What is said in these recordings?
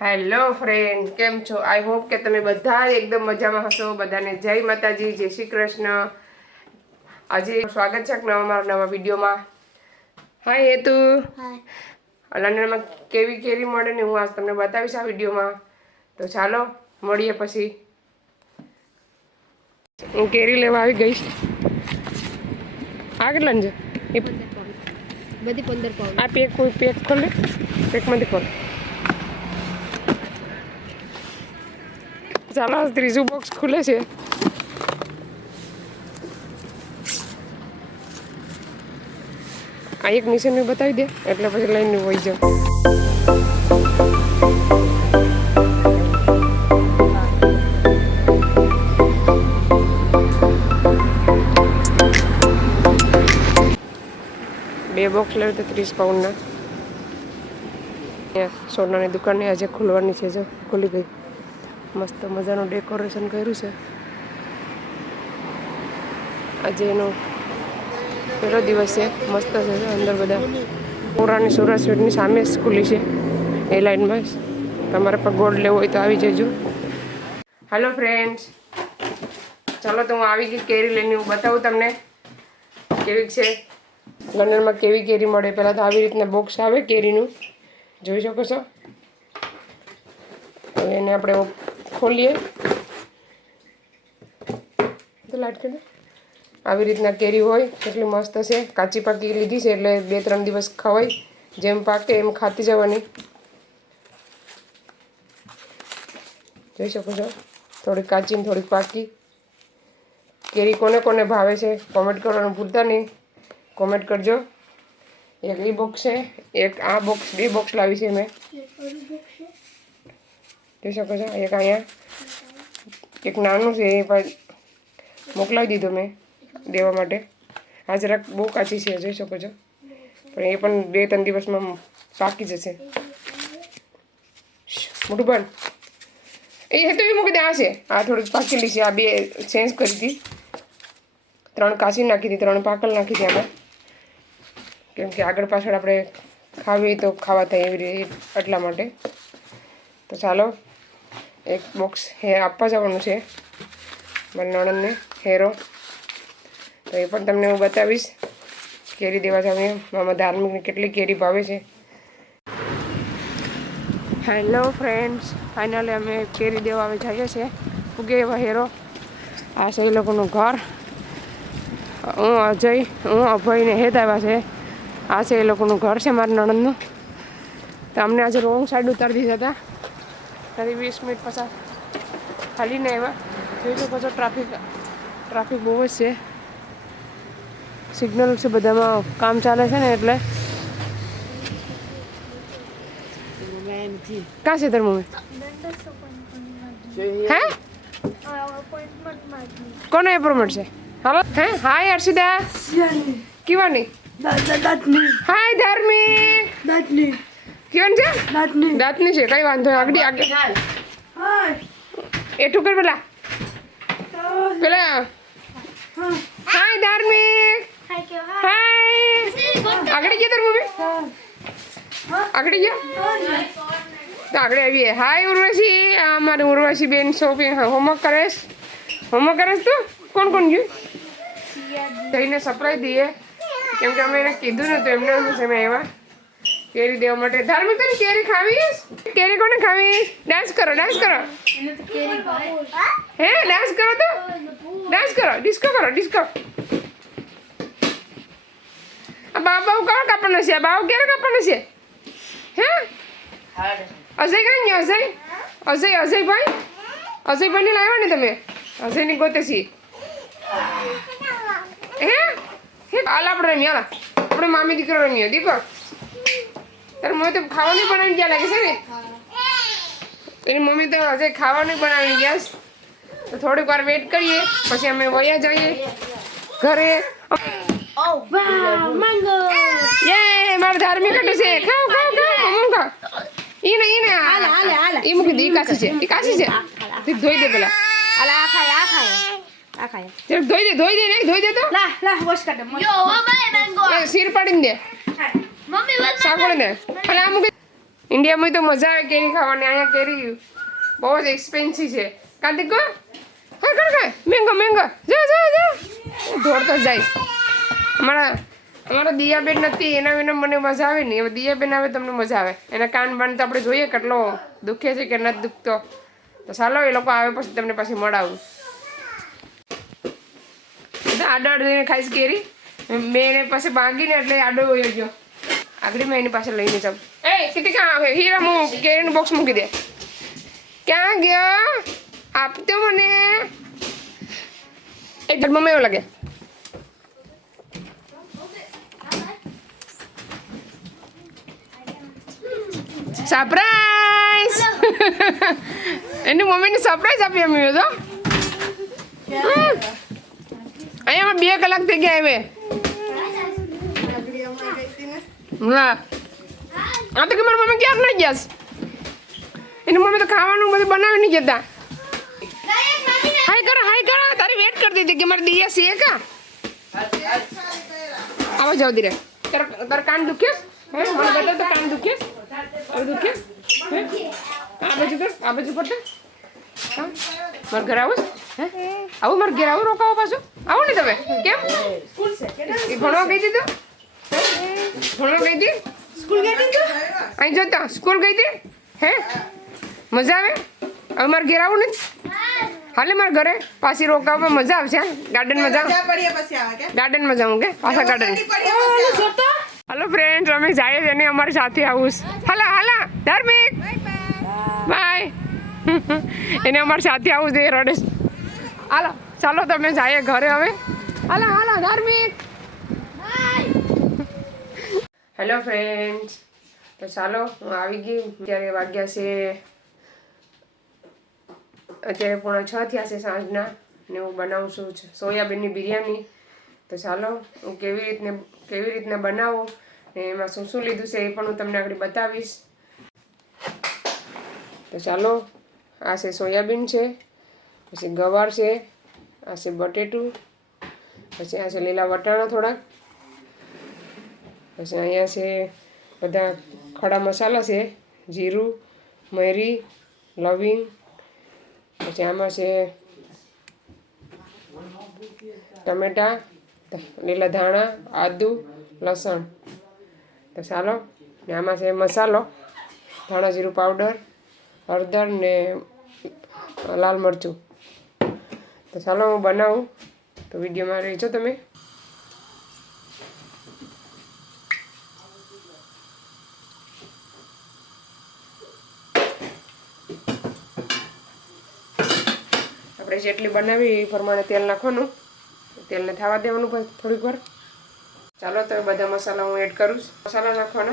Hello friend કેમ છો? I hope કે તમે બધા એકદમ મજામાં હશો. બધાને જય માતાજી જય શ્રી કૃષ્ણ. આજે સ્વાગત છે નવા મારા નવા વિડીયોમાં. હાય હેતુ. લંડનમાં કેવી કેરી મળે ને હું આજ તમને બતાવીશ આ વિડીયોમાં. તો ચાલો મળીએ પછી. હું કેરી લેવા આવી ગઈશ. આ કેટલા છે? એ બધી પંદર આ પેક પેક ખોલે પેકમાંથી ખોલ. ચાલો ત્રીજું બોક્સ ખુલે છે આ એક નિશાની બતાવી દે એટલે પછી લઈને વહી જાઉં બે બોક્સ લેવું તો ત્રીસ પાઉન્ડના સોનાની દુકાનની આજે ખુલવાની છે, જો. ખુલી ગઈ. મસ્ત મજાનું ડેકોરેશન કર્યું છે. આજે એનો પહેલો દિવસ છે. મસ્ત છે અંદર બધા પુરાની સુરત સ્વીટની સામે સ્કૂલી છે. એ લાઇનમાં તમારે પણ ગોલ્ડ લેવો હોય તો આવી જજો. હાલો ફ્રેન્ડ્સ ચાલો તો હું આવી ગઈ કેરી લઈને હું બતાવું તમને કેવી છે. લંડનમાં કેવી કેરી મળે. પહેલાં તો આવી રીતના બોક્સ આવે કેરીનું. જોઈ શકો છો? એને આપણે ખોલીએ. તો લાઈટ આવી રીતના કેરી હોય એટલી મસ્ત છે. કાચી પાકી લીધી છે એટલે બે ત્રણ દિવસ ખવાય. જેમ પાકે એમ ખાતી જવાની. જોઈ શકો છો. થોડીક કાચી ને થોડીક પાકી. કેરી કોને કોને ભાવે છે કોમેન્ટ કરવાનું ભૂલતા નહીં. કોમેન્ટ કરજો. એક એ બોક્સ છે, એક આ બોક્સ બે બોક્સ લાવી છે મેં. જોઈ શકો છો? એક અહીંયા એક નાનું છે, એ પણ મોકલાવી દીધું મેં દેવા માટે. આ જરાક બહુ કાચી છે, જોઈ શકો છો? પણ એ પણ બે ત્રણ દિવસમાં પાકી જશે. મોટું પણ એ તો એ મૂકી દે, આ છે. આ થોડીક પાકેલી છે, આ બે ચેન્જ કરી હતી. ત્રણ કાચી નાખી હતી, ત્રણ પાકલ નાખી હતી આમાં. કેમ કે આગળ પાછળ આપણે ખાવી તો ખાવા થાય એવી રીતે એટલા માટે. તો ચાલો એક બોક્સ હે આપવા જવાનું છે. મારી નણંદને હેરો તો એ પણ તમને હું બતાવીશ. કેરી દેવા જઈએ મામા ધાર્મિકની કેટલી કેરી ભાવે છે. હેલો ફ્રેન્ડ્સ ફાઇનલી અમે કેરી દેવા આવે જઈએ છીએ. ઉગે એવા હેરો આ છે એ લોકોનું ઘર. હું અજય, હું અભયને હેત આવ્યા છે. આ છે એ લોકોનું ઘર છે મારા નણંદનું. તો અમને આજે રોંગ સાઈડ ઉતારી દીધા હતા. ફરી વીસ મિનિટ પછા ખાલી ને આવ્યા. જોઈ શકો છો ટ્રાફિક ટ્રાફિક બહુ જ છે. સિગ્નલ છે બધામાં કામ ચાલે છે ને એટલે. કાં છે તાર મમ્મી? હે? કોને એપોઇન્ટમેન્ટ છે હાલો. હે? હાય હર્ષિદા. કિવાની? હાય ધાર્મિક કેવન છે દાંતની છે કઈ વાંધો નહીં. આગળ આગળ એઠું કર પેલા પેલા હાય ધાર્મિક હાય આગળ ગયા તાર મમ્મી આગળ ગયા તો આગળ આવીએ હાય ઉર્વશી આ મારી ઉર્વશી બેન શોપિંગ હોમવર્ક કરેશ હોમવર્ક કરેશ તું કોણ કોણ ગયું જઈને સરપ્રાઈઝ દઈએ કેમ કે અમે એને કીધું નતું એમને એમ છે મેં એવા કેરી દેવા માટે. ધાર્મિક તને કેરી ખાવીશ? કેરી કોને ખાવીશ? ડાન્સ કરો ડાન્સ કરો. હે ડાન્સ કરો તો? ડાન્સ કરો ડિસ્કો કરો ડિસ્કો આ બાબાઓ બાવ કયો કાપવાનો છે? આ બાવ ક્યારે કાપણ છે? હે? અજય કઈ નહીં, અજય? અજય અજયભાઈ અજયભાઈ ને લાવ્યો ને તમે? અજયની ગોતે છીએ હે? હે? હાલ આપણે રમીએ, હાલ. આપણે મામી દીકરો રમીએ, દીપક. તારી મમ્મી તો ખાવાનું બનાવી ગયા લાગે છે ને? એની મમ્મી તો હજે ખાવાનું બનાવી ગયા તો થોડીક વાર વેટ કરીએ પછી અમે વયા જઈએ ઘરે. યે મારે ધાર્મિક કટુ છે. ખાઓ ખાઓ ખાઓ અમુક ખાઓ. ઈને ઈને ઈ મૂકી દે ઈ કાચી છે ઈ કાસી છે. તે ધોઈ દે પેલા. તે ધોઈ દે ધોઈ દે ધોઈ દે તો. એ, સિર પાડીને દે. સાંકળી ઇન્ડિયામાં તો મજા આવે કેરી ખાવાની, અહીંયા કેરી બહુ જ એક્સપેન્સિવ છે. કાર્તિક, હા. કર કર. Mango mango. જો જો જો. દોડતો જાય. અમારા અમારા દિયાબેન નથી, એના વિના મને મજા આવે નહીં. હવે દિયાબેન આવે તમને મજા આવે. એના કાન બાન તો આપણે જોઈએ કેટલો દુખે છે કે નથી દુખતો. તો ચાલો, એ લોકો આવે પછી તમને પાછી મળાવું. આડો આડો ખાઈશ કેરી. મેં એને પછી ભાગીને એટલે આડો વયો ગયો. આગળ મેં એની પાસે લઈને જાઉં. એ, કીધી ક્યાં હીરા હું કેરીનું બોક્સ મૂકી દે. ક્યાં ગયા? આપતો મને એક ઘરમાં એવું લાગે. સરપ્રાઈઝ એની મમ્મીને સરપ્રાઈઝ આપી અમે તો અહીંયા બે કલાક થઈ ગયા હવે. ના આ તો કે મારી મમ્મી ક્યાં નહીં ગયા છે? એની મમ્મી તો ખાવાનું બધું બનાવી નહીં જતા હાય કરો હાય કરો તારી વેટ કરતી હતી કે મારી દિયા છે કા આવો જાવ ધીરે તાર કાન દુખ્યો હે મને બતાવ તો કાન દુખ્યો હવે દુખ્યો હે આ બાજુ કર આ બાજુ પડતે હા માર ઘરે આવું હે આવું મારે ઘરે આવું રોકાવો પાછું આવો ને તમે કેમ એ ભણવા ગઈ હતી તું હે? ગઈ હતી સ્કૂલ ગઈ હતી અહીં જોતા સ્કૂલ ગઈ હતી હે? મજા આવે? હવે મારે ઘેર આવું નથી? હાલે મારે ઘરે? પાછી રોકાવવા મજા આવશે? ગાર્ડનમાં જાઉં પડીએ પછી કે? ગાર્ડનમાં જાઉં કે? પાછા ગાર્ડન. હલો ફ્રેન્ડ અમે જાય જ અને અમારી સાથે આવું હાલા હાલા ધાર્મિક! બાય એને અમારી સાથે આવું છે રડેશ હાલો ચાલો તમે જઈએ ઘરે હવે. હાલા હાલા ધાર્મિક! હેલો ફ્રેન્ડ્સ તો ચાલો, હું આવી ગઈ. અત્યારે વાગ્યા છે, અત્યારે પોણા છ થયા છે સાંજના, ને હું બનાવું છું સોયાબીનની બિરયાની. તો ચાલો, હું કેવી રીતને, કેવી રીતના બનાવું, ને એમાં શું શું લીધું છે એ પણ હું તમને આગળ બતાવીશ. તો ચાલો, આ છે સોયાબીન છે, પછી ગવાર છે, આ છે બટેટું, પછી આ છે લીલા વટાણા થોડાક પછી અહીંયા છે બધા ખડા મસાલા છે. જીરું, મરી, લવિંગ, પછી આમાં છે ટમેટા, લીલા ધાણા, આદુ, લસણ. તો ચાલો, ને આમાં છે મસાલો, ધાણા જીરું પાવડર, હળદર ને લાલ મરચું. તો ચાલો હું બનાવું. તો વિડીયોમાં રહેજો તમે. આપણે જેટલી બનાવી એ પ્રમાણે તેલ નાખવાનું. તેલને થવા દેવાનું બસ થોડીક વાર. ચાલો, તો બધા મસાલા હું એડ કરું. મસાલા નાખવાના.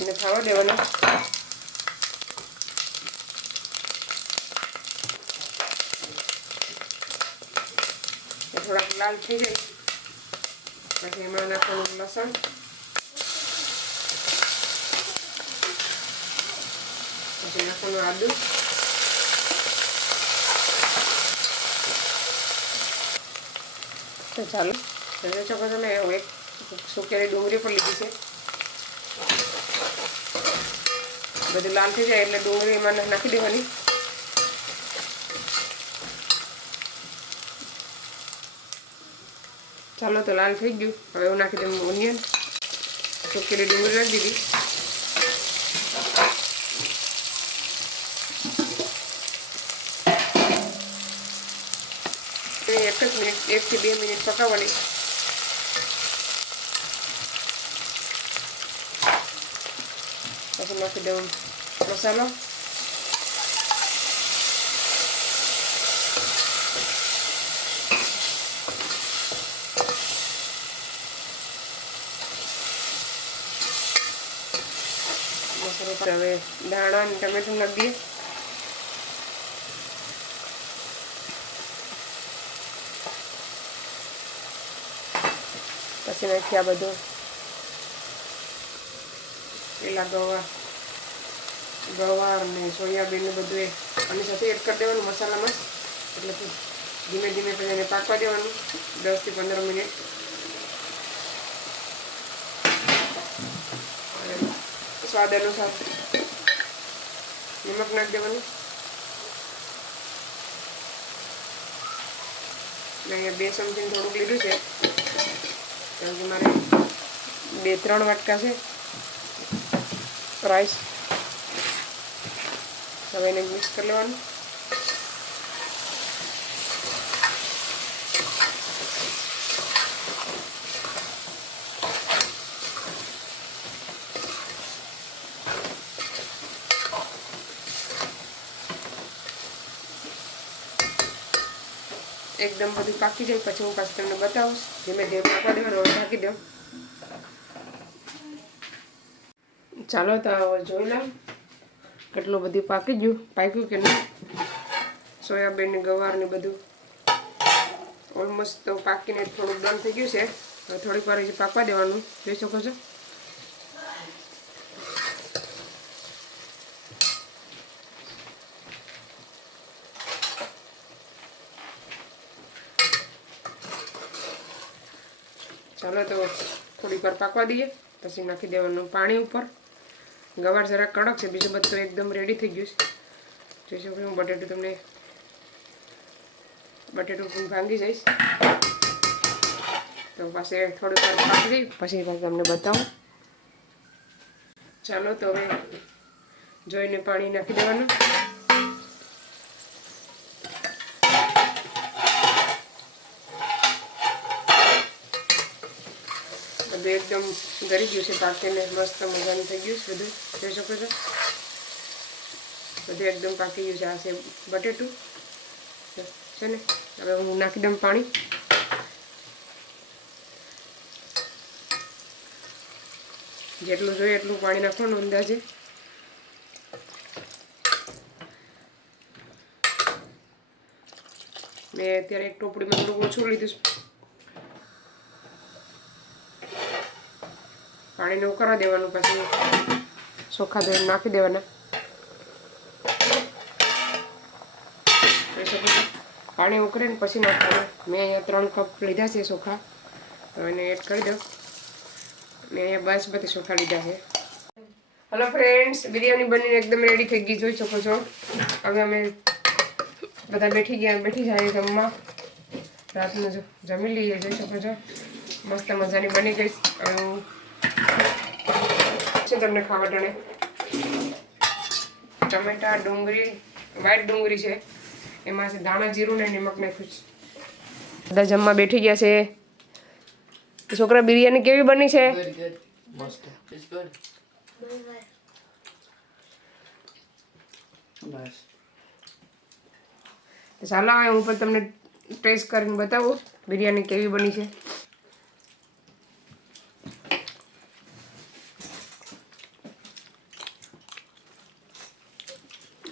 એને થવા દેવાના. થોડાક લાલ થઈ જાય. પછી એમાં નાખવાનું લસણ. પછી નાખવાનું આદુ તો ચાલો. જોઈ શકો છો મેં એક સુકેલી ડુંગળી પણ લીધી છે બધું લાલ થઈ જાય એટલે ડુંગળી એમાં નાખી દેવાની ચાલો તો લાલ થઈ ગયું હવે હું નાખી દઉં ઓનિયન સુકેલી ડુંગળી નાખી દીધી એને એક જ મિનિટ, એકથી બે મિનિટ પકાવવાની. પછી નાખી દઉં મસાલો. મસાલો હવે ધાણા અને ટમેટું નાખી પછી નાખી આ બધું. પેલા ગવા ગવાર ને સોયાબીન ને બધું એ. અને સાથે એડ કરી દેવાનું મસાલામાં એટલે ધીમે ધીમે પછી એને પાકવા દેવાનું. દસથી પંદર મિનિટ. સ્વાદ અનુસાર નિમક નાખી દેવાનું. અહીંયા બે સમથિંગ થોડુંક લીધું છે. કારણ કે મારે બે ત્રણ વાટકા છે. રાઈસ હવે મિક્સ કરી લેવાનું. એકદમ બધું પાકી જાય, પછી હું પાછું તમને બતાવું ધીમે ધીમે પાકવા દેવાનું, હવે ઢાંકી દઉં. ચાલો તો હવે જોઈ લઉં કેટલું બધું પાકી ગયું, પાક્યું કે નહીં. સોયાબીન ને ગવાર ને બધું. ઓલમોસ્ટ તો પાકીને થોડુંક ડન થઈ ગયું છે. થોડીક વાર પાકવા દેવાનું. જોઈ શકો છો? ચાલો તો થોડીક પાકવા દઈએ. પછી નાખી દેવાનું પાણી ઉપર. ગવાર જરા કડક છે, બીજું બધું એકદમ રેડી થઈ ગયું છે. જોઈ શકું હું બટેટું તમને બટેટું ભાંગી જઈશ. તો પાસે થોડીક વાર પાકી જઈ પછી તમને બતાવું. ચાલો તો હવે જોઈને પાણી નાખી દેવાનું. બધું એકદમ ગરી ગયું છે, પાકીને મસ્ત મજાનું થઈ ગયું છે બધું. જોઈ શકો છો? બધું એકદમ પાકી ગયું છે, આ છે બટેટું. છે ને? હવે હું નાખી દઉં પાણી. જેટલું જોઈએ એટલું પાણી નાખવાનું અંદાજે. મેં અત્યારે એક ટોપડીમાં થોડું ઓછું લીધું પાણીને ઉકળવા દેવાનું, પછી ચોખા ધોઈને નાખી દેવાના. પાણી ઉકળે ને પછી નાખવાનું. મેં અહીંયા ત્રણ કપ લીધા છે ચોખા. તો એને એડ કરી દઉં. મેં અહીંયા બાસમતી ચોખા લીધા છે. હલો ફ્રેન્ડ્સ બિરયાની બનીને એકદમ રેડી થઈ ગઈ. જોઈ શકો છો. હવે અમે બધા બેઠી ગયા, બેઠી જાય જમવા. રાતનું જમી લઈએ, જોઈ શકો છો. મસ્ત મજાની બની ગઈ. હવે હું છે તમને ખાવા ટાણે? ટમેટા ડુંગળી વ્હાઈટ ડુંગળી છે. એમાં છે દાણા જીરું ને નિમક નાખ્યું છે બધા જમવા બેઠી ગયા છે. છોકરા બિરયાની કેવી બની છે. ચાલો હવે હું પણ તમને ટેસ્ટ કરીને બતાવું બિરયાની કેવી બની છે.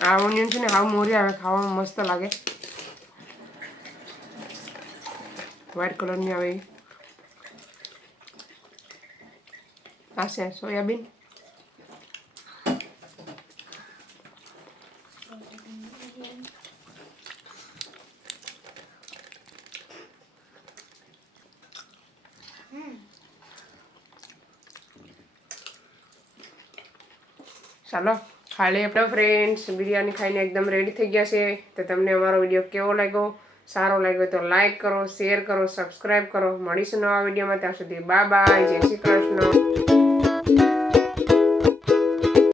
આ ઓનિયન છે ને, હાવ મોરી આવે, ખાવામાં મસ્ત લાગે. વ્હાઈટ કલરની આવે. આ છે સોયાબીન. ચાલો. ખાલી આપણા ફ્રેન્ડ્સ બિરયાની ખાઈને એકદમ રેડી થઈ ગયા છે. તો તમને અમારો વીડિયો કેવો લાગ્યો? સારો લાગ્યો તો લાઈક કરો શેર કરો સબસ્ક્રાઈબ કરો. મળીશું નવા વિડીયોમાં ત્યાં સુધી બા બાય જય શ્રી કૃષ્ણ.